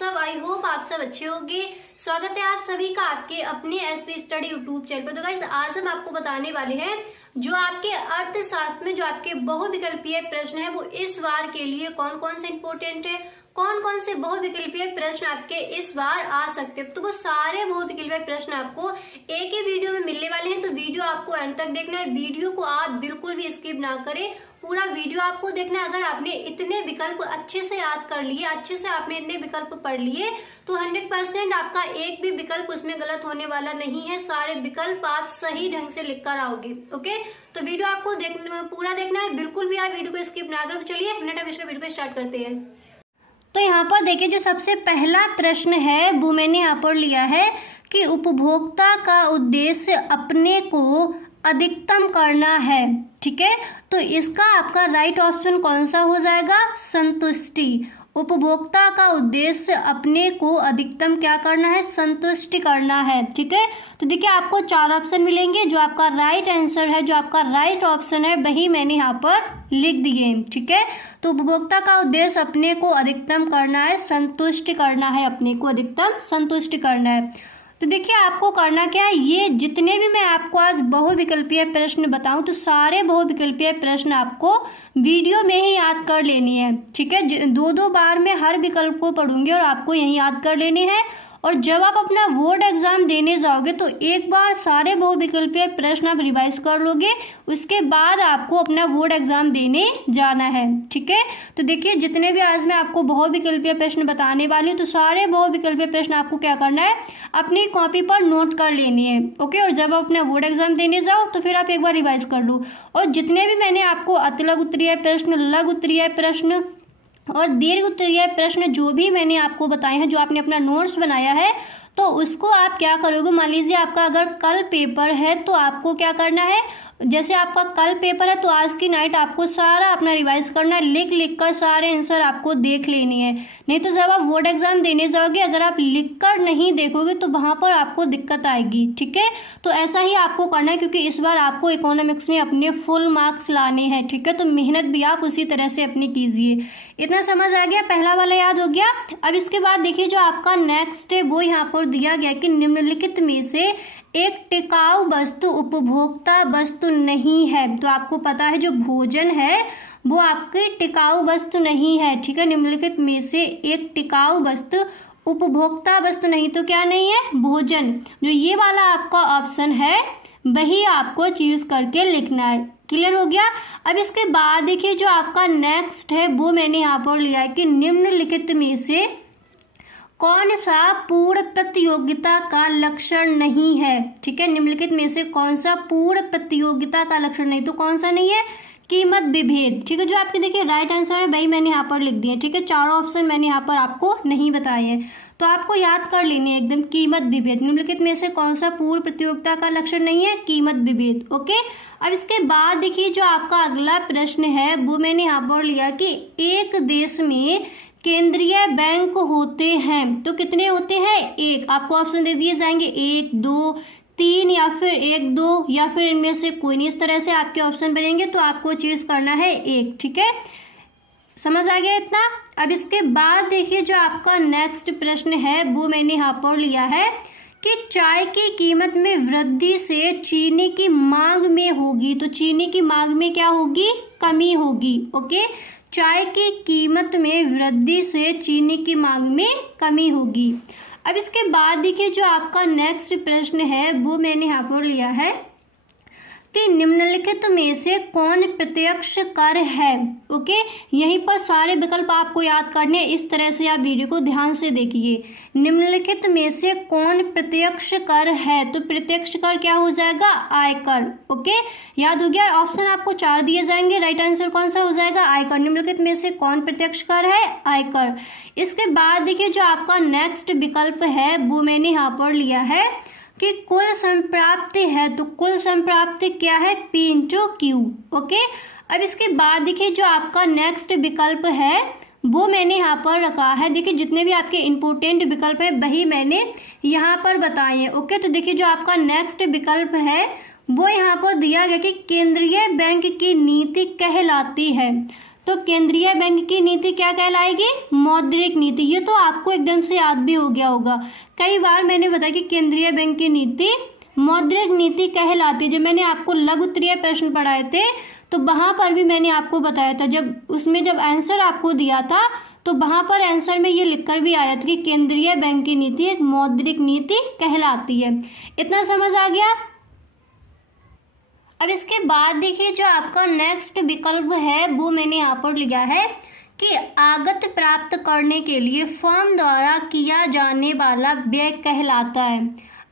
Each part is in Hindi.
सब। आई होप आप सब अच्छे होंगे। स्वागत है आप सभी का आपके अपने एसवी स्टडी यूट्यूब चैनल पर। तो गाइस आज हम आपको बताने वाले हैं जो आपके अर्थशास्त्र में जो आपके बहुविकल्पीय प्रश्न है वो इस बार के लिए कौन कौन से इंपोर्टेंट है, कौन कौन से बहुविकल्पीय प्रश्न आपके इस बार आ सकते हैं। तो वो सारे बहुविकल्पीय प्रश्न आपको एक ही वीडियो में मिलने वाले हैं। तो वीडियो आपको अंत तक देखना है। वीडियो को आप बिल्कुल भी स्किप ना करें, पूरा वीडियो आपको देखना है। अगर आपने इतने विकल्प अच्छे से याद कर लिए, अच्छे से आपने इतने विकल्प पढ़ लिए तो 100% आपका एक भी विकल्प उसमें गलत होने वाला नहीं है। सारे विकल्प आप सही ढंग से लिख कर आओगे। ओके, तो वीडियो आपको पूरा देखना है, बिल्कुल भी आप वीडियो को स्किप ना करें। तो चलिए मिनट इसका वीडियो को स्टार्ट करते हैं। तो यहाँ पर देखिए जो सबसे पहला प्रश्न है वो मैंने यहाँ पर लिया है कि उपभोक्ता का उद्देश्य अपने को अधिकतम करना है। ठीक है, तो इसका आपका राइट ऑप्शन कौन सा हो जाएगा? संतुष्टि। उपभोक्ता का उद्देश्य अपने को अधिकतम क्या करना है? संतुष्टि करना है। ठीक है, तो देखिए आपको 4 ऑप्शन मिलेंगे। जो आपका राइट आंसर है, जो आपका राइट ऑप्शन है वही मैंने यहाँ पर लिख दिए। ठीक है, तो उपभोक्ता का उद्देश्य अपने को अधिकतम करना है, संतुष्ट करना है, अपने को अधिकतम संतुष्ट करना है। तो देखिए आपको करना क्या है, ये जितने भी मैं आपको आज बहुविकल्पीय प्रश्न बताऊं तो सारे बहुविकल्पीय प्रश्न आपको वीडियो में ही याद कर लेनी है। ठीक है, 2-2 बार मैं हर विकल्प को पढ़ूंगी और आपको यही याद कर लेने हैं। और जब आप अपना बोर्ड एग्जाम देने जाओगे तो एक बार सारे बहुविकल्पीय प्रश्न आप रिवाइज कर लोगे, उसके बाद आपको अपना बोर्ड एग्जाम देने जाना है। ठीक है, तो देखिए जितने भी आज मैं आपको बहुविकल्पीय प्रश्न बताने वाली हूँ तो सारे बहुविकल्पीय प्रश्न आपको क्या करना है, अपनी कॉपी पर नोट कर लेनी है। ओके, और जब आप अपना बोर्ड एग्जाम देने जाओ तो फिर आप एक बार रिवाइज कर लो। और जितने भी मैंने आपको अतिलघु उत्तरीय प्रश्न, लघु उत्तरीय प्रश्न और दीर्घ उत्तरीय प्रश्न जो भी मैंने आपको बताए हैं, जो आपने अपना नोट्स बनाया है, तो उसको आप क्या करोगे, मान लीजिए आपका अगर कल पेपर है तो आपको क्या करना है, जैसे आपका कल पेपर है तो आज की नाइट आपको सारा अपना रिवाइज करना है, लिख लिख कर सारे आंसर आपको देख लेनी है। नहीं तो जब आप बोर्ड एग्जाम देने जाओगे अगर आप लिख कर नहीं देखोगे तो वहाँ पर आपको दिक्कत आएगी। ठीक है, तो ऐसा ही आपको करना है क्योंकि इस बार आपको इकोनॉमिक्स में अपने फुल मार्क्स लाने हैं। ठीक है, तो मेहनत भी आप उसी तरह से अपनी कीजिए। इतना समझ आ गया, पहला वाला याद हो गया। अब इसके बाद देखिए जो आपका नेक्स्ट है वो यहाँ पर दिया गया कि निम्नलिखित में से एक टिकाऊ वस्तु उपभोक्ता वस्तु नहीं है। तो आपको पता है जो भोजन है वो आपकी टिकाऊ वस्तु नहीं है। ठीक है, निम्नलिखित में से एक टिकाऊ वस्तु उपभोक्ता वस्तु नहीं, तो क्या नहीं है? भोजन। जो ये वाला आपका ऑप्शन है वही आपको चूज करके लिखना है। क्लियर हो गया। अब इसके बाद देखिए जो आपका नेक्स्ट है वो मैंने यहाँ पर लिया है कि निम्नलिखित में से कौन सा पूर्ण प्रतियोगिता का लक्षण नहीं है। ठीक है, निम्नलिखित में से कौन सा पूर्ण प्रतियोगिता का लक्षण नहीं, तो कौन सा नहीं है? कीमत विभेद। ठीक है, जो आपके देखिए राइट आंसर है वही मैंने यहाँ पर लिख दिया। ठीक है, 4 ऑप्शन मैंने यहाँ पर आपको नहीं बताए हैं, तो आपको याद कर लेनी है एकदम। कीमत विभेद, निम्नलिखित में से कौन सा पूर्ण प्रतियोगिता का लक्षण नहीं है? कीमत विभेद। ओके, अब इसके बाद देखिए जो आपका अगला प्रश्न है वो मैंने यहाँ पर लिया कि एक देश में केंद्रीय बैंक होते हैं, तो कितने होते हैं? एक। आपको ऑप्शन दे दिए जाएंगे 1, 2, 3 या फिर 1, 2 या फिर इनमें से कोई नहीं। इस तरह से आपके ऑप्शन बनेंगे तो आपको चूज करना है 1। ठीक है, समझ आ गया इतना। अब इसके बाद देखिए जो आपका नेक्स्ट प्रश्न है वो मैंने यहाँ पर लिया है कि चाय की कीमत में वृद्धि से चीनी की मांग में होगी, तो चीनी की मांग में क्या होगी? कमी होगी। ओके, चाय की कीमत में वृद्धि से चीनी की मांग में कमी होगी। अब इसके बाद देखिए जो आपका नेक्स्ट प्रश्न है वो मैंने यहाँ पर लिया है कि निम्नलिखित में से कौन प्रत्यक्ष कर है। ओके, यहीं पर सारे विकल्प आपको याद करने हैं। इस तरह से आप वीडियो को ध्यान से देखिए। निम्नलिखित में से कौन प्रत्यक्ष कर है, तो प्रत्यक्ष कर क्या हो जाएगा? आयकर। ओके, याद हो गया। ऑप्शन आपको 4 दिए जाएंगे, राइट आंसर कौन सा हो जाएगा? आयकर। निम्नलिखित में से कौन प्रत्यक्ष कर है? आयकर। इसके बाद देखिए जो आपका नेक्स्ट विकल्प है वो मैंने यहाँ पर लिया है कि कुल संप्राप्ति है, तो कुल संप्राप्ति क्या है? P × Q। ओके, अब इसके बाद देखिए जो आपका नेक्स्ट विकल्प है वो मैंने यहाँ पर रखा है। देखिए जितने भी आपके इंपोर्टेंट विकल्प है वही मैंने यहाँ पर बताए हैं। ओके, तो देखिए जो आपका नेक्स्ट विकल्प है वो यहाँ पर दिया गया कि केंद्रीय बैंक की नीति कहलाती है। तो केंद्रीय बैंक की नीति क्या कहलाएगी? मौद्रिक नीति। ये तो आपको एकदम से याद भी हो गया होगा, कई बार मैंने बताया कि केंद्रीय बैंक की नीति मौद्रिक नीति कहलाती है। जब मैंने आपको लघु उत्तरीय प्रश्न पढ़ाए थे तो वहां पर भी मैंने आपको बताया था, जब आंसर आपको दिया था तो वहां पर आंसर में ये लिखकर भी आया था कि केंद्रीय बैंक की नीति एक मौद्रिक नीति कहलाती है। इतना समझ आ गया? अब इसके बाद देखिए जो आपका नेक्स्ट विकल्प है वो मैंने यहाँ पर लिखा है कि आगत प्राप्त करने के लिए फर्म द्वारा किया जाने वाला व्यय कहलाता है।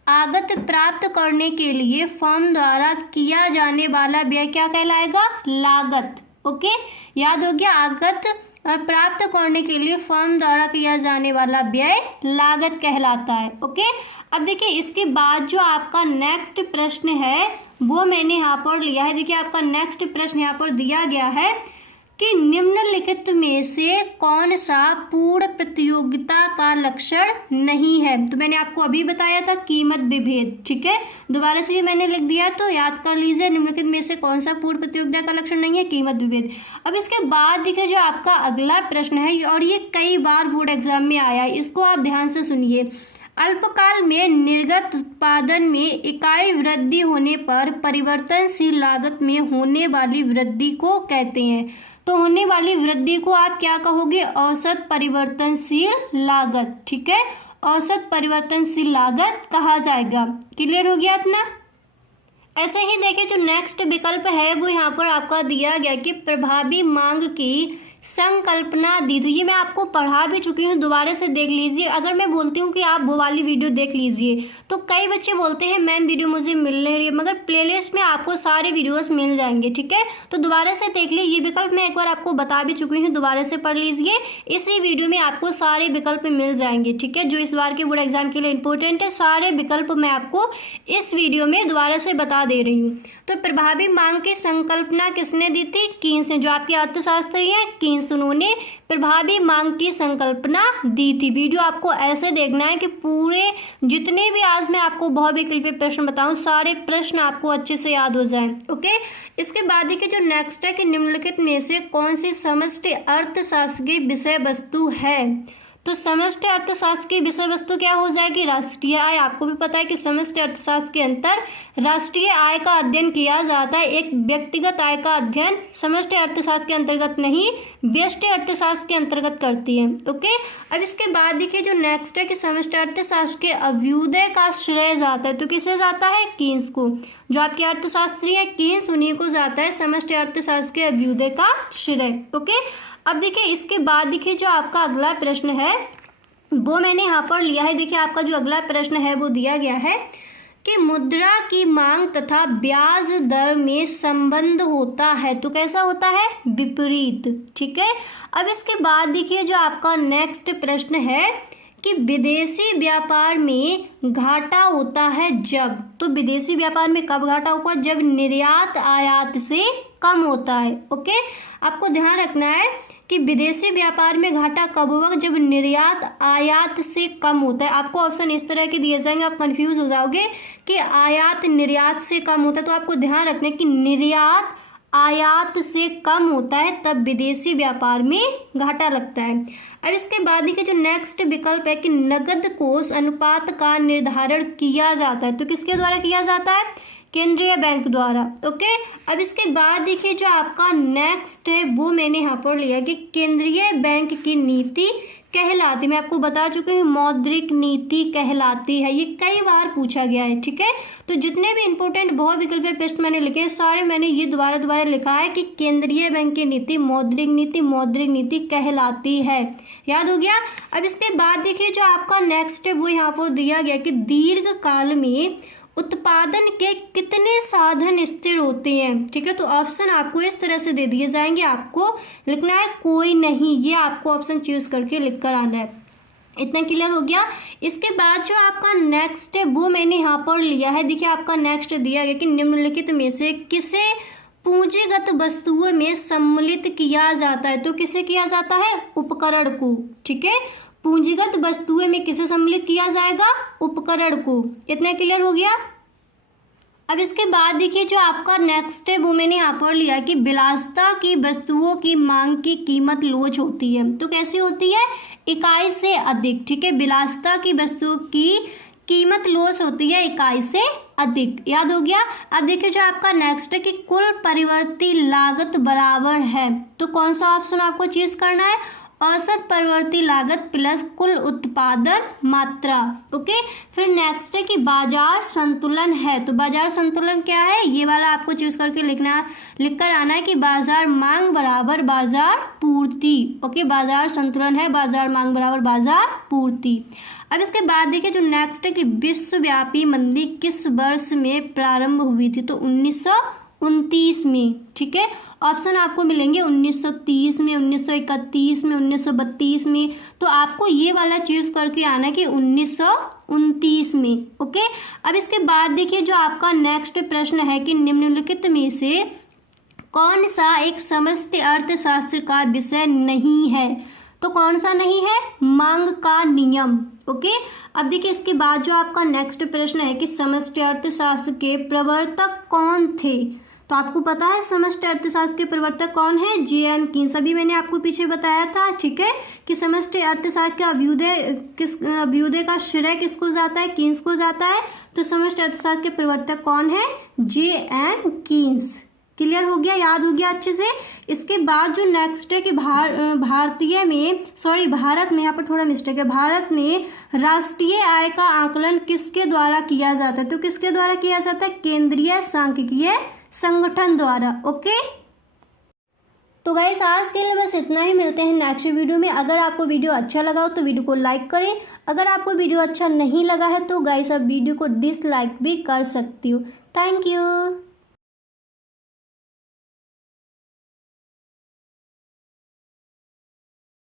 आगत प्राप्त करने के लिए फर्म द्वारा किया जाने वाला व्यय क्या कहलाएगा? लागत। ओके, याद हो गया? आगत प्राप्त करने के लिए फर्म द्वारा किया जाने वाला व्यय लागत कहलाता है। ओके, अब देखिए इसके बाद जो आपका नेक्स्ट प्रश्न है वो मैंने यहाँ पर लिया है। देखिए आपका नेक्स्ट प्रश्न यहाँ पर दिया गया है कि निम्नलिखित में से कौन सा पूर्ण प्रतियोगिता का लक्षण नहीं है? तो मैंने आपको अभी बताया था कीमत विभेद। ठीक है, दोबारा से ये मैंने लिख दिया तो याद कर लीजिए, निम्नलिखित में से कौन सा पूर्ण प्रतियोगिता का लक्षण नहीं है? कीमत विभेद। अब इसके बाद देखिए जो आपका अगला प्रश्न है और ये कई बार बोर्ड एग्जाम में आया है, इसको आप ध्यान से सुनिए। अल्पकाल में निर्गत उत्पादन में इकाई वृद्धि होने पर परिवर्तनशील लागत में होने वाली वृद्धि को कहते हैं। तो होने वाली वृद्धि को आप क्या कहोगे? औसत परिवर्तनशील लागत। ठीक है, औसत परिवर्तनशील लागत कहा जाएगा। क्लियर हो गया इतना? ऐसे ही देखिए जो नेक्स्ट विकल्प है वो यहाँ पर आपका दिया गया कि प्रभावी मांग की संकल्पना दी। तो ये मैं आपको पढ़ा भी चुकी हूँ, दोबारा से देख लीजिए। अगर मैं बोलती हूँ कि आप वो वाली वीडियो देख लीजिए तो कई बच्चे बोलते हैं मैम वीडियो मुझे मिल नहीं रही है, मगर प्लेलिस्ट में आपको सारे वीडियोस मिल जाएंगे। ठीक है, तो दोबारा से देख लीजिए। ये विकल्प मैं एक बार आपको बता भी चुकी हूँ, दोबारा से पढ़ लीजिए। इसी वीडियो में आपको सारे विकल्प मिल जाएंगे। ठीक है, जो इस बार के बोर्ड एग्जाम के लिए इंपॉर्टेंट है, सारे विकल्प मैं आपको इस वीडियो में दोबारा से बता दे रही हूँ। तो प्रभावी मांग की संकल्पना किसने दी थी? कीन्स ने। जो आपके अर्थशास्त्री हैं कीन्स, उन्होंने प्रभावी मांग की संकल्पना दी थी। वीडियो आपको ऐसे देखना है कि पूरे जितने भी आज मैं आपको बहुविकल्पीय प्रश्न बताऊं सारे प्रश्न आपको अच्छे से याद हो जाएं। ओके, इसके बाद देखिए जो नेक्स्ट है कि निम्नलिखित में से कौन सी समष्टि अर्थशास्त्र की विषय वस्तु है? तो समष्टि अर्थशास्त्र की विषय वस्तु क्या हो जाएगी? राष्ट्रीय आय। आपको भी पता है कि समष्टि अर्थशास्त्र के अंतर राष्ट्रीय आय का अध्ययन किया जाता है। एक व्यक्तिगत आय का अध्ययन समष्टि अर्थशास्त्र के अंतर्गत नहीं, व्यष्टि अर्थशास्त्र के अंतर्गत करती है। ओके, अब इसके बाद देखिए जो नेक्स्ट है कि समष्टि अर्थशास्त्र के अभ्युदय का श्रेय जाता है। तो किसे जाता है? कीन्स को। जो आपके अर्थशास्त्री है कीन्स, उन्हीं को जाता है समष्टि अर्थशास्त्र के अभ्युदय का श्रेय। ओके, अब देखिए इसके बाद देखिए जो आपका अगला प्रश्न है वो मैंने यहाँ पर लिया है। देखिए आपका जो अगला प्रश्न है वो दिया गया है कि मुद्रा की मांग तथा ब्याज दर में संबंध होता है। तो कैसा होता है? विपरीत। ठीक है, अब इसके बाद देखिए जो आपका नेक्स्ट प्रश्न है कि विदेशी व्यापार में घाटा होता है जब। तो विदेशी व्यापार में कब घाटा होगा? जब निर्यात आयात से कम होता है। ओके, आपको ध्यान रखना है कि विदेशी व्यापार में घाटा कब होगा? जब निर्यात आयात से कम होता है। आपको ऑप्शन इस तरह के दिए जाएंगे, आप कंफ्यूज हो जाओगे कि आयात निर्यात से कम होता है। तो आपको ध्यान रखना है कि निर्यात आयात से कम होता है तब विदेशी व्यापार में घाटा लगता है। अब इसके बाद देखिए जो नेक्स्ट विकल्प है कि नकद कोष अनुपात का निर्धारण किया जाता है। तो किसके द्वारा किया जाता है? केंद्रीय बैंक द्वारा। ओके, अब इसके बाद देखिए जो आपका नेक्स्ट है वो मैंने यहाँ पर लिया कि केंद्रीय बैंक की नीति कहलाती, मैं आपको बता चुकी हूँ मौद्रिक नीति कहलाती है। ये कई बार पूछा गया है। ठीक है, तो जितने भी इंपॉर्टेंट बहुविकल्पीय प्रश्न मैंने लिखे सारे मैंने ये दोबारा लिखा है कि केंद्रीय बैंक की नीति मौद्रिक नीति कहलाती है। याद हो गया? अब इसके बाद देखिए जो आपका नेक्स्ट है वो यहाँ पर दिया गया कि दीर्घ काल में उत्पादन के कितने साधन स्थिर होते हैं। ठीक है, तो ऑप्शन आपको इस तरह से दे दिए जाएंगे, आपको लिखना है कोई नहीं। ये आपको ऑप्शन चूज करके लिख कर आना है। इतना क्लियर हो गया? इसके बाद जो आपका नेक्स्ट है वो मैंने यहाँ पर लिया है। देखिए आपका नेक्स्ट दिया गया कि निम्नलिखित में से किसे पूंजीगत वस्तुओं में सम्मिलित किया जाता है। तो किसे किया जाता है? उपकरण को। ठीक है, पूंजीगत वस्तुएं में किसे सम्मिलित किया जाएगा? उपकरण को। इतना क्लियर हो गया? अब इसके बाद देखिए जो आपका नेक्स्ट है वो मैंने यहाँ पर लिया कि विलासिता की वस्तुओं की मांग की कीमत लोच होती है। तो कैसी होती है? इकाई से अधिक। ठीक है, विलासिता की वस्तुओं की कीमत लोच होती है इकाई से अधिक। याद हो गया। अब देखिए जो आपका नेक्स्ट है कि कुल परिवर्ती लागत बराबर है। तो कौन सा ऑप्शन आपको चूज करना है? औसत परिवर्ती लागत प्लस कुल उत्पादन मात्रा। ओके, फिर नेक्स्ट है कि बाजार संतुलन है। तो बाजार संतुलन क्या है? ये वाला आपको चूज करके लिखकर आना है कि बाजार मांग बराबर बाजार पूर्ति। ओके, बाजार संतुलन है, बाजार मांग बराबर बाजार पूर्ति। अब इसके बाद देखिए जो नेक्स्ट है कि विश्वव्यापी मंदी किस वर्ष में प्रारंभ हुई थी? तो 1929 में। ठीक है, ऑप्शन आपको मिलेंगे 1930 में, 1931 में, 1932 में। तो आपको ये वाला चूज करके आना कि 1929 में। ओके, अब इसके बाद देखिए जो आपका नेक्स्ट प्रश्न है कि निम्नलिखित में से कौन सा एक समष्टि अर्थशास्त्र का विषय नहीं है? तो कौन सा नहीं है? मांग का नियम। ओके, अब देखिए इसके बाद जो आपका नेक्स्ट प्रश्न है कि समष्टि अर्थशास्त्र के प्रवर्तक कौन थे? तो आपको पता है समष्टि अर्थशास्त्र के प्रवर्तक कौन है? जे.एम. कीन्स। अभी मैंने आपको पीछे बताया था, ठीक है, कि समष्टि अर्थशास्त्र का अभ्युदय का श्रेय किसको जाता है? कीन्स को जाता है। तो समष्टि अर्थशास्त्र के प्रवर्तक कौन है? जे.एम. कीन्स। क्लियर हो गया, याद हो गया अच्छे से। इसके बाद जो नेक्स्ट है कि भारत में, यहाँ पर थोड़ा मिस्टेक है, भारत में राष्ट्रीय आय का आकलन किसके द्वारा किया जाता है? तो किसके द्वारा किया जाता है? केंद्रीय सांख्यिकीय संगठन द्वारा। ओके, तो गाइस आज के लिए बस इतना ही। मिलते हैं नेक्स्ट वीडियो में। अगर आपको वीडियो अच्छा लगा हो तो वीडियो को लाइक करें। अगर आपको वीडियो अच्छा नहीं लगा है तो गाइस आप वीडियो को डिसलाइक भी कर सकती हो। Thank you.